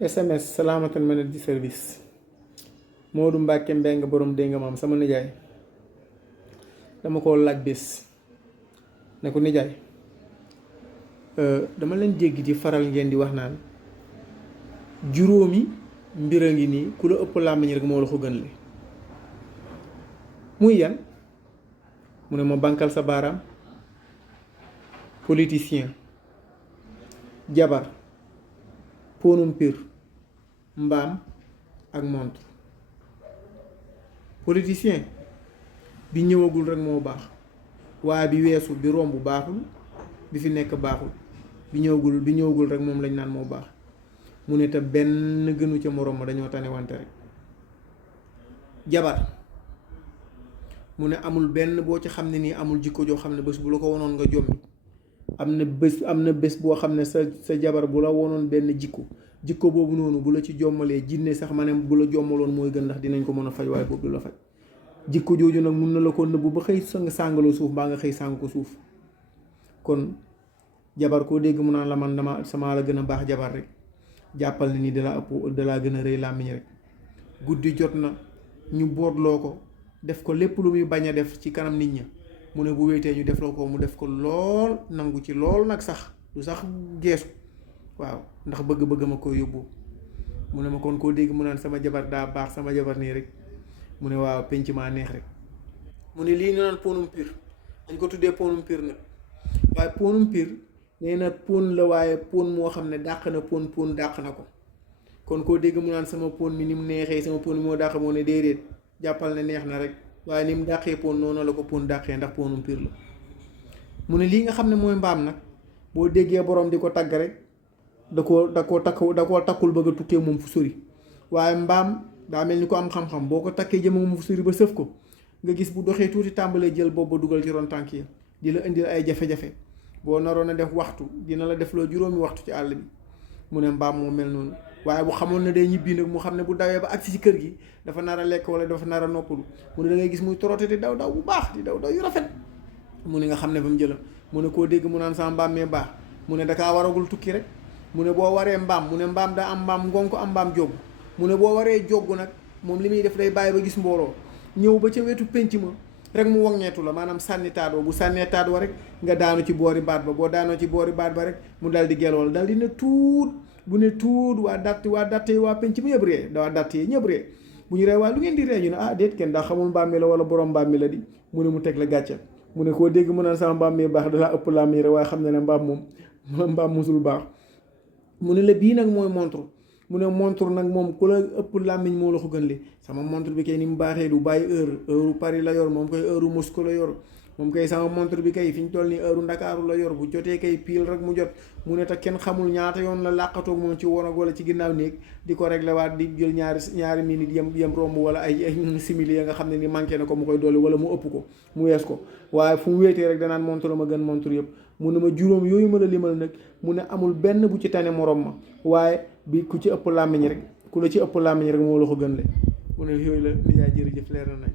SMS salaamatan minute di service Modou Mbacke Mbeng borom dégg nga maam sama nijaay dama ko laaj bés ne ko nijaay dama leen jéggi di faral ngeen di wax naan juróomi mbir a ngi nii ku la ëpp làmmiñ rek moo la ko gën le muy yan mu ne ma bankal sa baaraam politicien jabar ponum pir mbaam ak montre politicien bi ñëwagul rek moo baax waaye bi weesu bi romb baaxul bi fi nekk baaxul bi ñëwagul rek moom lañ naan moo baax mu ne te benn gënu ca morom ma dañoo tane wante rek jabar mu ne amul benn boo ci xam ne nii amul jikko joo xam ne bés bu la ko wonoon nga jommi am na bés boo xam ne sa jabar bu la wonoon benn jikko boobu noonu bu la ci jommalee jinne sax ma ne bu la jommaloon mooy gën ndax dinañ ko mën a faj waaye boobu du la faj jikko jooju nag mun na la ko nëbbu ba xëy nga sàngaloo suuf mbaa nga xëy sàng ko suuf kon jabar koo dégg mu naan la man sama la gën a baax jabar rek jàppal ne ni dalaa gën a rëy làmmiñ rek guddi jot na ñu bootloo ko def ko lépp lu muy bañ a def ci kanam nit ña mu ne bu wéetee ñu def la ko mu def ko lool nangu ci lool nag sax du sax geesu waaw ndax bëgg-bëgg ma ko yóbbu mu ne ma kon koo dégg mu naan sama jabar daa baax sama jabar nii rek mu ne waaw penc maa neex rek mu ne lii ñu naan ponum pir dañ ko tuddee ponum pir nag waaye ponum pir nee na pon la waaye pon moo xam ne dàq na pon dàq na ko kon koo dégg mu naan sama pon mi ni mu neexee sama pon mi moo dàq moo ne déedéet jàppal ne neex na rek waaye ni mu dàqee pon noonu la ko pon dàqee ndax ponum pir la mu ne lii nga xam ne mooy mbaam nag boo déggee borom di ko tagg rek da koo takkul bëgg a tukkee moom fu sori waaye mbaam daa mel ni ko am xam-xam boo ko takkee jëm moom fu sori ba sëf ko nga gis bu doxee tuuti tàmbalee jël boobu ba dugal ci ron tànk yi di la indil ay jafe-jafe boo naroon a def waxtu dina la def loo juróomi waxtu ci àll bi mu ne mbaam moo mel noonu waaye bu xamoon ne day ñibbi nag mu xam ne bu dawee ba agsi ci kër gi dafa nar a lekk wala dafa nar a noppalu mu ne da ngay gis muy torote di daw bu baax di daw yu rafet mu ne nga xam ne fa mu jëlam mu ne koo dégg mu naan sama mbaam mee baax mu ne dakaa waragul tukki rek mu ne boo waree mbaam mu ne mbaam daa am mbaam ngon ko am mbaam jogg mu ne boo waree jogg nag moom li muy def day bàyyi ba gis mbooloo ñëw ba ca wetu penc ma rek mu woŋñeetu la maanaam sànni taadoo bu sànnee taadoo rek nga daanu ci boori baat ba boo daanoo ci boori baat ba rek mu dal di gelwal dal di ne tuut bu ne tuut waa datt yi waa penc ma yëpp ree waa datt yi ñëpp ree bu ñu ree waa lu ngeen di ree ñu ne déet kenn daa xamul mbaam mi la wala borom mbaam mi la di mu ne mu teg la gàcce mu ne koo dégg mu naan sama mbaam mi baax dalaa ëpp làmmiñ rek waaye xam ne mbaam musul baax mu ne la bii nag mooy montre mu ne montre nag moom ku la ëpp làmmiñ moo la ko gën li sama montre bi kay ni mu baaxee du bàyyi heure Paris la yor moom koy heure Moscou la yor moom kay sama montre bi kay fi ñu toll nii heure Ndakaaru la yor bu jotee kay pile rek mu jot mu ne te kenn xamul ñaata yoon la làqatoog moom ci woon ak wala ci ginnaaw néeg di ko réglé waat di jël ñaari minutes yem romb wala ay simili ya nga xam ne ni manqué na ko mu koy dolli wala mu ëpp ko mu wees ko waaye fu mu wéetee rek danaan montre ma gën montre yëpp mu ne ma juróom yooyu ma la limal nag mu ne amul benn bu ci tane morom ma waaye bi ku ci ëpp làmmiñ rek ku la ci ëpp làmmiñ rek moo la ko gën le mu ne yooyu la nijaay jërëjëf leer na nañ